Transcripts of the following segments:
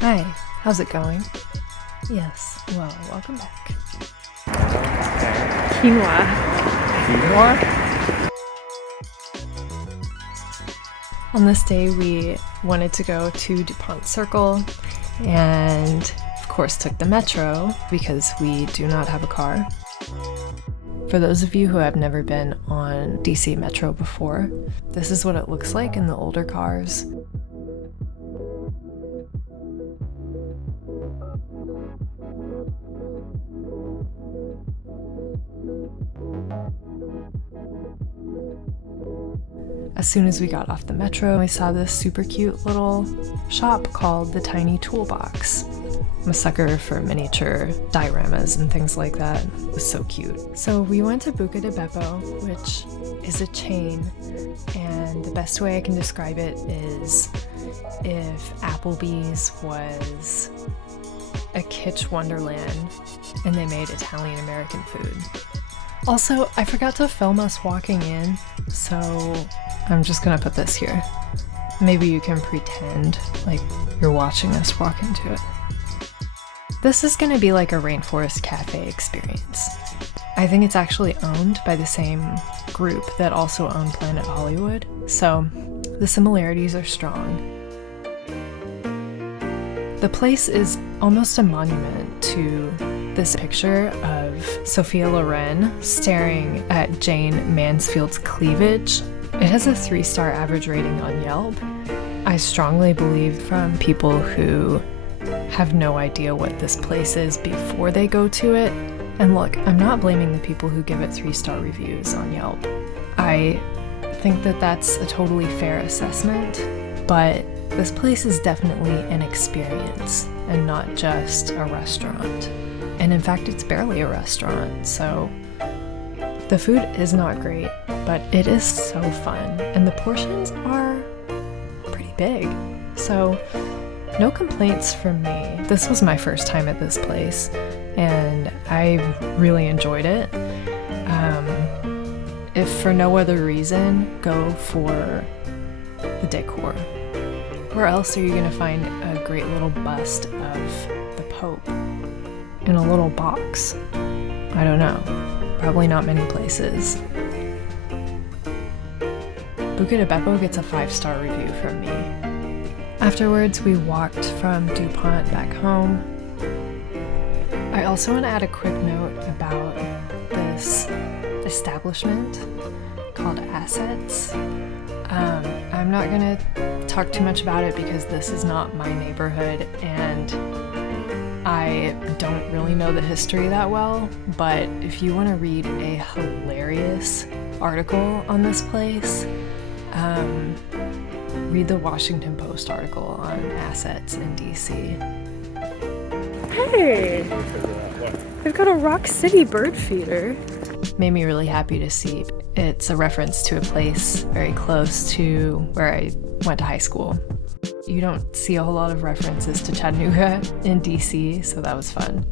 Hi, how's it going? Yes, well, welcome back. Quinoa. On this day, we wanted to go to Dupont Circle and, of course, took the metro because we do not have a car. For those of you who have never been on DC Metro before, this is what it looks like in the older cars. As soon as we got off the metro, we saw this super cute little shop called the Tiny Toolbox. I'm a sucker for miniature dioramas and things like that. It was so cute. So we went to Buca di Beppo, which is a chain, and the best way I can describe it is if Applebee's was a kitsch wonderland and they made Italian-American food. Also, I forgot to film us walking in, so I'm just gonna put this here. Maybe you can pretend like you're watching us walk into it. This is gonna be like a rainforest cafe experience. I think it's actually owned by the same group that also owned Planet Hollywood, so the similarities are strong. The place is almost a monument to this picture of Sophia Loren staring at Jane Mansfield's cleavage. It has a 3-star average rating on Yelp. I strongly believe from people who have no idea what this place is before they go to it. And look, I'm not blaming the people who give it 3-star reviews on Yelp. I think that that's a totally fair assessment, but this place is definitely an experience and not just a restaurant. And in fact, it's barely a restaurant, so the food is not great, but it is so fun, and the portions are pretty big, so no complaints from me. This was my first time at this place, and I really enjoyed it. If for no other reason, go for the decor. Where else are you gonna find a great little bust of the Pope in a little box? I don't know. Probably not many places. Buca di Beppo gets a 5-star review from me. Afterwards, we walked from Dupont back home. I also want to add a quick note about this establishment called Assets. I'm not gonna talk too much about it because this is not my neighborhood and I don't really know the history that well, but if you want to read a hilarious article on this place, read the Washington Post article on assets in DC. Hey! They've got a Rock City bird feeder. Made me really happy to see. It's a reference to a place very close to where I went to high school. You don't see a whole lot of references to Chattanooga in DC, so that was fun.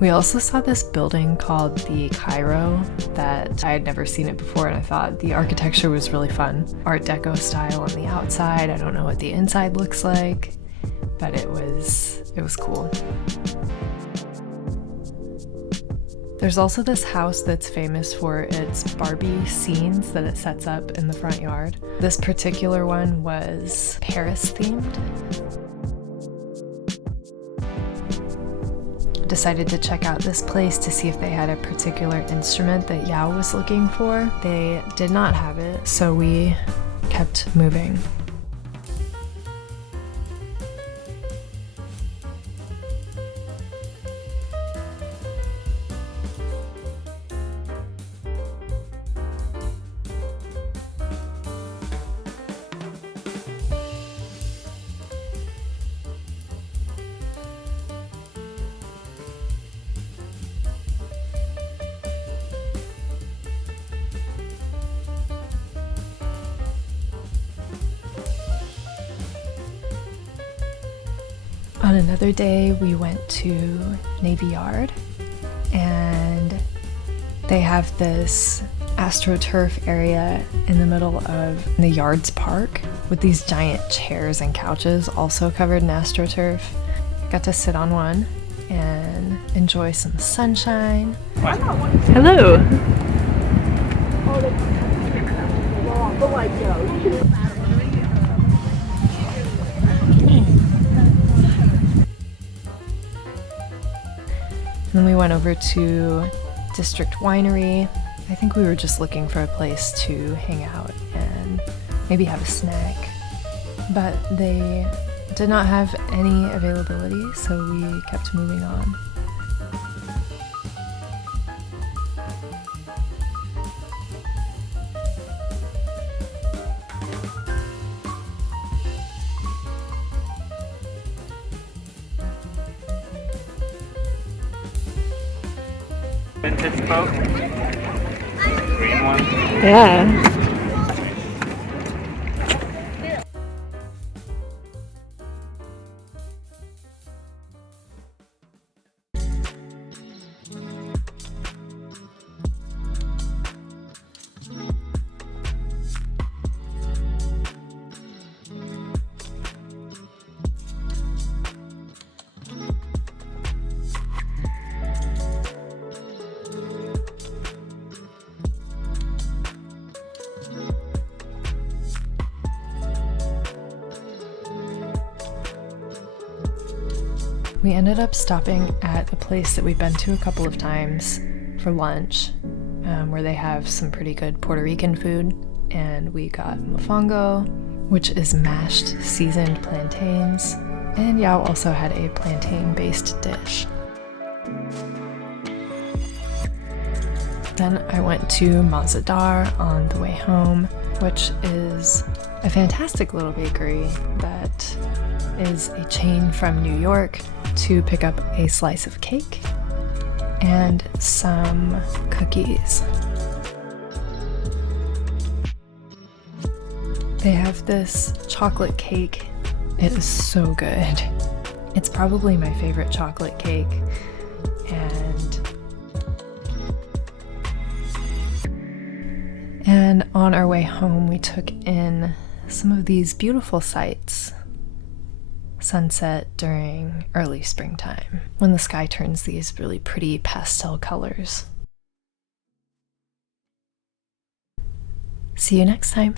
We also saw this building called the Cairo that I had never seen it before, and I thought the architecture was really fun. Art Deco style on the outside. I don't know what the inside looks like, but it was cool. There's also this house that's famous for its Barbie scenes that it sets up in the front yard. This particular one was Paris themed. Decided to check out this place to see if they had a particular instrument that Yao was looking for. They did not have it, so we kept moving. On another day, we went to Navy Yard, and they have this astroturf area in the middle of the Yards Park, with these giant chairs and couches also covered in astroturf. Got to sit on one and enjoy some sunshine. Hello! Then we went over to District Winery. I think we were just looking for a place to hang out and maybe have a snack. But they did not have any availability, so we kept moving on. Vintage Coke? Green one? Yeah. We ended up stopping at a place that we've been to a couple of times for lunch, where they have some pretty good Puerto Rican food, and we got mofongo, which is mashed seasoned plantains, and Yao also had a plantain-based dish. Then I went to Mah-ze-Dahr on the way home, which is a fantastic little bakery that is a chain from New York, to pick up a slice of cake and some cookies. They have this chocolate cake. It is so good. It's probably my favorite chocolate cake, and on our way home we took in some of these beautiful sights. Sunset during early springtime, when the sky turns these really pretty pastel colors. See you next time.